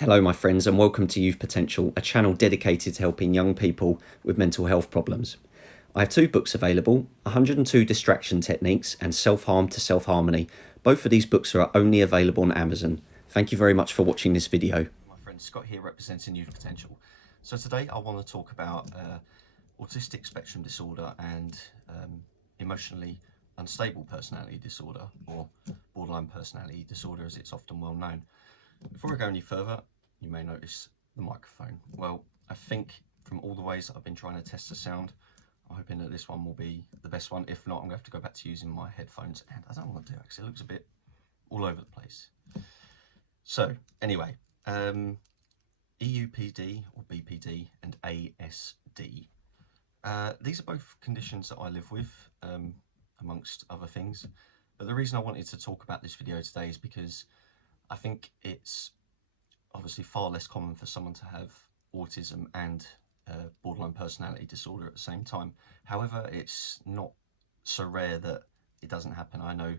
Hello, my friends, and welcome to Youth Potential, a channel dedicated to helping young people with mental health problems. I have two books available, 102 Distraction Techniques and Self-Harm to Self-Harmony. Both of these books are only available on Amazon. Thank you very much for watching this video. My friend Scott here representing Youth Potential. So today I want to talk about autistic spectrum disorder and emotionally unstable personality disorder, or borderline personality disorder as it's often well known. Before I go any further, you may notice the microphone. Well, I think from all the ways that I've been trying to test the sound, I'm hoping that this one will be the best one. If not, I'm going to have to go back to using my headphones, and I don't want to do it because it looks a bit all over the place. So anyway, EUPD or BPD and ASD. These are both conditions that I live with, amongst other things. But the reason I wanted to talk about this video today is because I think it's obviously far less common for someone to have autism and borderline personality disorder at the same time. However, it's not so rare that it doesn't happen. I know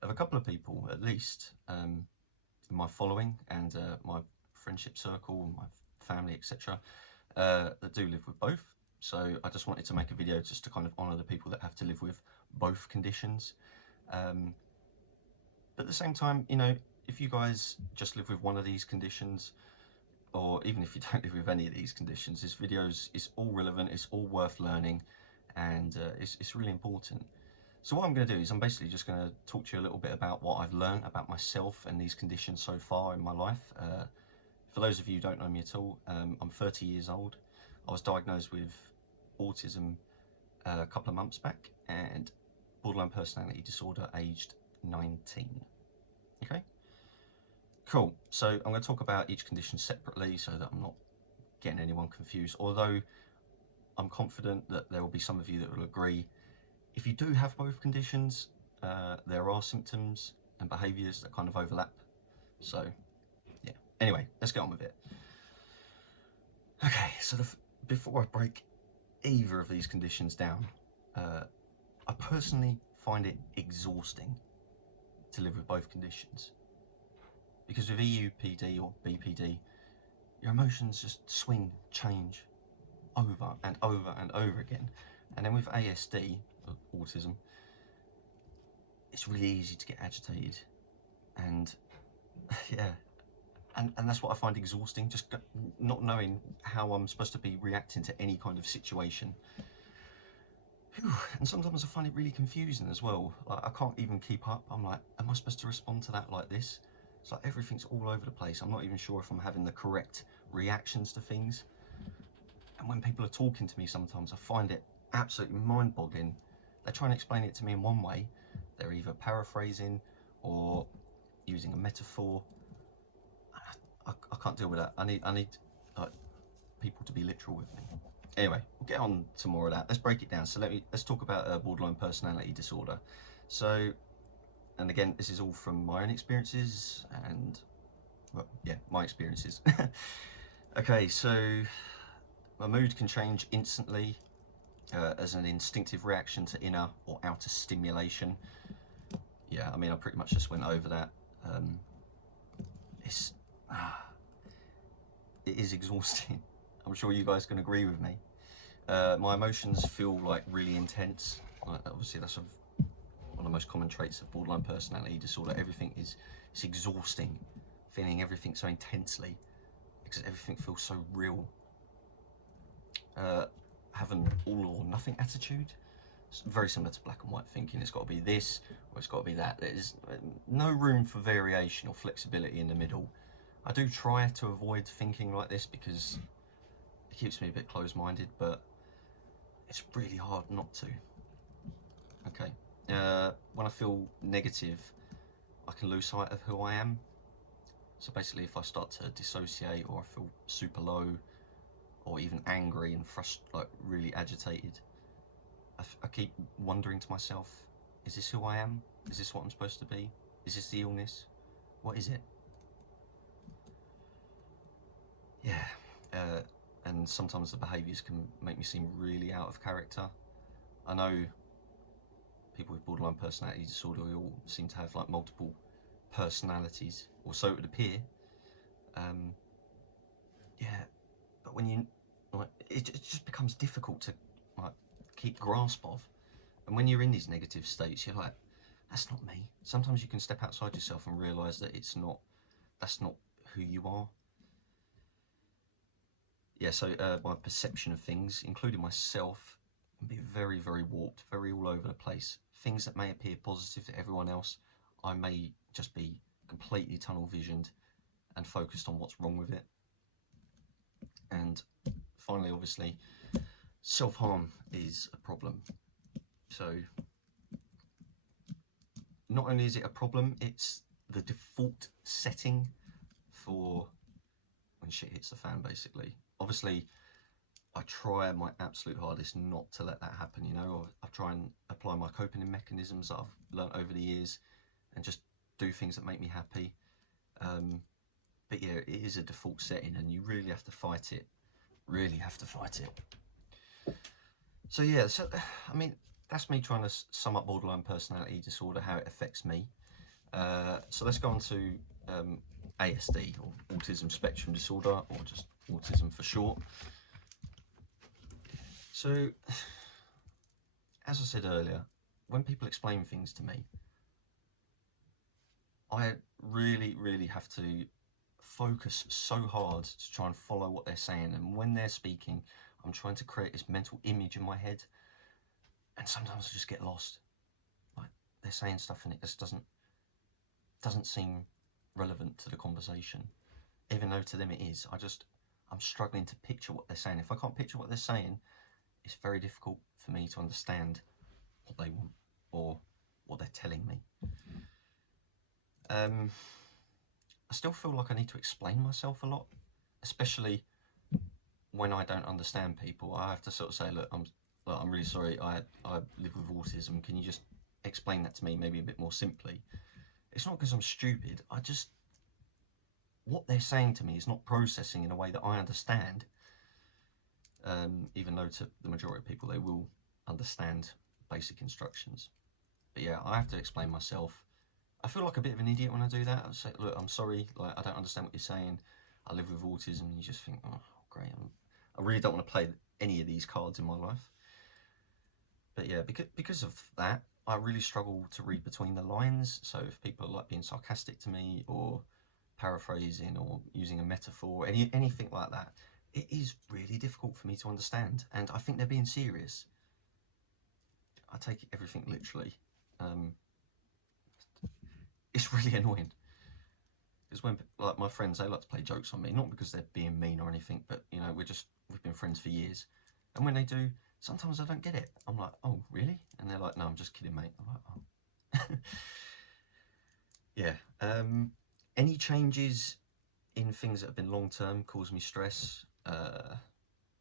of a couple of people, at least, in my following and my friendship circle, my family, etc., that do live with both. So I just wanted to make a video just to kind of honour the people that have to live with both conditions. But at the same time, you know, if you guys just live with one of these conditions, or even if you don't live with any of these conditions, this video is all relevant, it's all worth learning, and it's really important. So what I'm going to do is I'm basically just going to talk to you a little bit about what I've learned about myself and these conditions so far in my life. For those of you who don't know me at all, I'm 30 years old. I was diagnosed with autism a couple of months back and borderline personality disorder aged 19. Okay, cool. So I'm going to talk about each condition separately so that I'm not getting anyone confused, although I'm confident that there will be some of you that will agree. If you do have both conditions, there are symptoms and behaviours that kind of overlap. So yeah, anyway, let's get on with it. Okay, so before I break either of these conditions down, I personally find it exhausting to live with both conditions. Because with EUPD or BPD, your emotions just swing, change over and over and over again. And then with ASD, autism, it's really easy to get agitated. And yeah, and that's what I find exhausting, just not knowing how I'm supposed to be reacting to any kind of situation. Whew. And sometimes I find it really confusing as well. Like, I can't even keep up. I'm like, am I supposed to respond to that like this? It's like everything's all over the place. I'm not even sure if I'm having the correct reactions to things. And when people are talking to me sometimes, I find it absolutely mind-boggling. They try and explain it to me in one way. They're either paraphrasing or using a metaphor. I can't deal with that. I need like, people to be literal with me. Anyway, we'll get on to more of that. Let's break it down. So let's talk about borderline personality disorder. So, and again, this is all from my own experiences and, well, yeah, my experiences. Okay, so my mood can change instantly as an instinctive reaction to inner or outer stimulation. Yeah, I mean, I pretty much just went over that. It is exhausting. I'm sure you guys can agree with me. My emotions feel like really intense. Obviously, that's one of the most common traits of borderline personality disorder. Everything is it's exhausting, feeling everything so intensely because everything feels so real. Have an all or nothing attitude. It's very similar to black and white thinking. It's got to be this or it's got to be that. There's no room for variation or flexibility in the middle. I do try to avoid thinking like this because it keeps me a bit closed-minded, but it's really hard not to. Okay, when I feel negative, I can lose sight of who I am. So basically, if I start to dissociate or I feel super low or even angry and like really agitated, I keep wondering to myself, is this who I am? Is this what I'm supposed to be? Is this the illness? What is it? Yeah, and sometimes the behaviours can make me seem really out of character. I know people with borderline personality disorder, we all seem to have like multiple personalities, or so it would appear. yeah, but when you, like, it just becomes difficult to, like, keep grasp of. And when you're in these negative states, you're like, that's not me. Sometimes you can step outside yourself and realise that that's not who you are. Yeah, so my perception of things, including myself, can be very, very warped, very all over the place. Things that may appear positive to everyone else, I may just be completely tunnel visioned and focused on what's wrong with it. And finally, obviously, self-harm is a problem. So not only is it a problem, it's the default setting for when shit hits the fan, basically. Obviously, I try my absolute hardest not to let that happen, you know. I try and apply my coping mechanisms that I've learnt over the years and just do things that make me happy. But yeah, it is a default setting and you really have to fight it. Really have to fight it. So yeah, so I mean, that's me trying to sum up borderline personality disorder, how it affects me. So let's go on to ASD, or autism spectrum disorder, or just autism for short. So, as I said earlier, when people explain things to me, I really, really have to focus so hard to try and follow what they're saying. And when they're speaking, I'm trying to create this mental image in my head. And sometimes I just get lost. Like, they're saying stuff and it just doesn't seem relevant to the conversation, even though to them it is. I'm struggling to picture what they're saying. If I can't picture what they're saying, it's very difficult for me to understand what they want or what they're telling me. I still feel like I need to explain myself a lot, especially when I don't understand people. I have to sort of say, look, I'm really sorry, I live with autism. Can you just explain that to me maybe a bit more simply? It's not because I'm stupid. What they're saying to me is not processing in a way that I understand. Even though to the majority of people, they will understand basic instructions. But yeah, I have to explain myself. I feel like a bit of an idiot when I do that. I say, look, I'm sorry, like, I don't understand what you're saying. I live with autism. And you just think, oh, great. I really don't want to play any of these cards in my life. But yeah, because of that, I really struggle to read between the lines. So if people are like being sarcastic to me or paraphrasing or using a metaphor, anything like that, it is really difficult for me to understand. And I think they're being serious. I take everything literally. It's really annoying. Because when, like, my friends, they like to play jokes on me, not because they're being mean or anything, but, you know, we've been friends for years. And when they do, sometimes I don't get it. I'm like, oh, really? And they're like, no, I'm just kidding, mate. I'm like, oh. Yeah. Any changes in things that have been long-term cause me stress.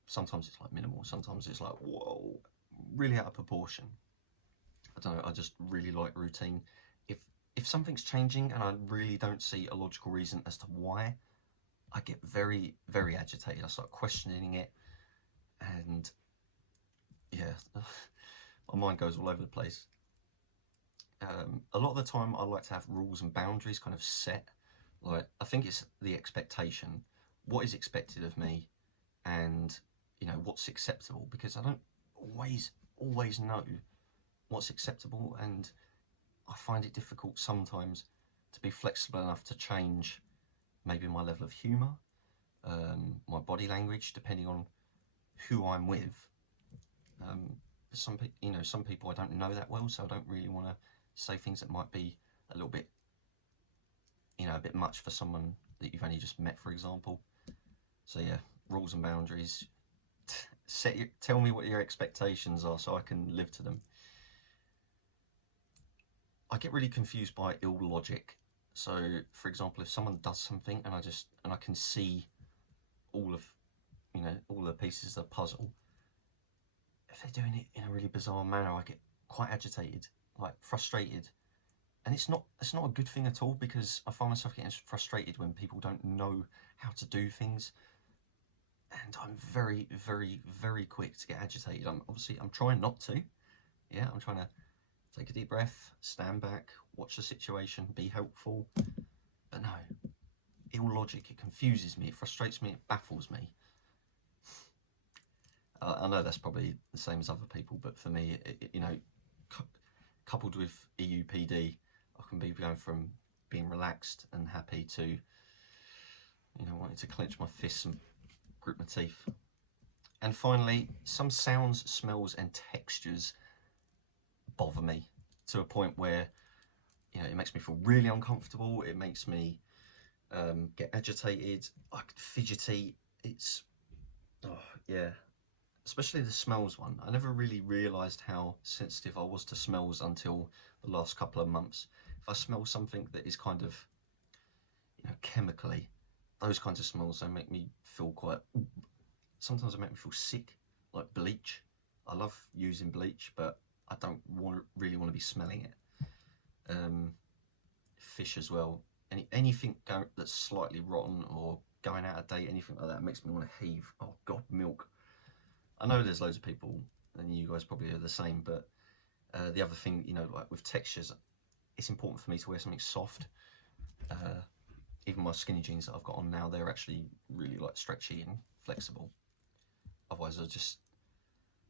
Sometimes it's like minimal. Sometimes it's like, whoa, really out of proportion. I don't know, I just really like routine. If if something's changing and I really don't see a logical reason as to why, I get very, very agitated. I start questioning it, and yeah, my mind goes all over the place. A lot of the time, I like to have rules and boundaries kind of set. Like, I think it's the expectation, what is expected of me, and you know what's acceptable. Because I don't always know what's acceptable, and I find it difficult sometimes to be flexible enough to change maybe my level of humour, my body language, depending on who I'm with. Some people I don't know that well, so I don't really want to say things that might be a little bit, a bit much for someone that you've only just met, for example. So yeah, rules and boundaries. Tell me what your expectations are so I can live to them. I get really confused by ill logic. So, for example, if someone does something and I can see all of, all the pieces of the puzzle, if they're doing it in a really bizarre manner, I get quite agitated, like frustrated. And it's not a good thing at all, because I find myself getting frustrated when people don't know how to do things. And I'm very, very, very quick to get agitated. I'm trying not to. Yeah, I'm trying to take a deep breath, stand back, watch the situation, be helpful. But no, illogic, it confuses me, it frustrates me, it baffles me. I know that's probably the same as other people, but for me, you know, coupled with EUPD, I can be going from being relaxed and happy to, you know, wanting to clench my fists and grip my teeth. And finally, some sounds, smells, and textures bother me to a point where, you know, it makes me feel really uncomfortable. It makes me get agitated, like fidgety. It's, oh yeah, especially the smells one. I never really realised how sensitive I was to smells until the last couple of months. If I smell something that is kind of, you know, chemically, those kinds of smells, they make me feel quite, sometimes they make me feel sick, like bleach. I love using bleach, but I don't really want to be smelling it. Fish as well. Anything that's slightly rotten or going out of date, anything like that makes me want to heave. Oh God, milk. I know there's loads of people, and you guys probably are the same, but the other thing, you know, like with textures, it's important for me to wear something soft. Even my skinny jeans that I've got on now, they're actually really like stretchy and flexible. Otherwise,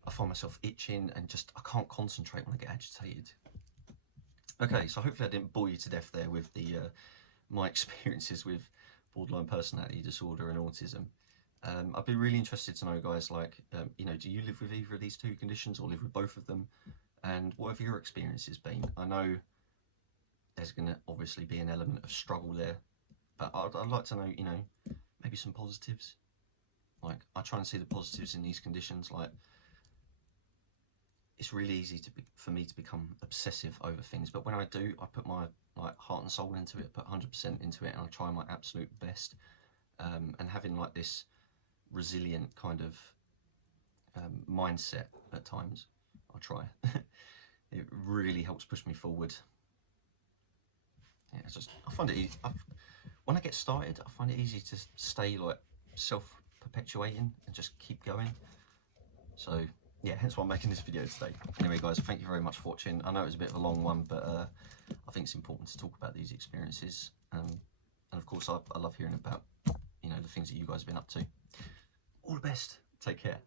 I find myself itching and just I can't concentrate when I get agitated. Okay, so hopefully I didn't bore you to death there with the my experiences with borderline personality disorder and autism. I'd be really interested to know, guys, like, you know, do you live with either of these two conditions or live with both of them? And what have your experiences been? I know there's going to obviously be an element of struggle there, but I'd like to know, you know, maybe some positives. Like, I try and see the positives in these conditions. Like, it's really easy for me to become obsessive over things, but when I do, I put my like heart and soul into it, put 100% into it, and I try my absolute best. And having like this resilient kind of mindset at times, I try. It really helps push me forward. Yeah, it's just I find it easy. When I get started, I find it easy to stay like self-perpetuating and just keep going. So yeah, hence why I'm making this video today. Anyway, guys, thank you very much for watching. I know it was a bit of a long one, but I think it's important to talk about these experiences. And of course, I love hearing about, you know, the things that you guys have been up to. All the best. Take care.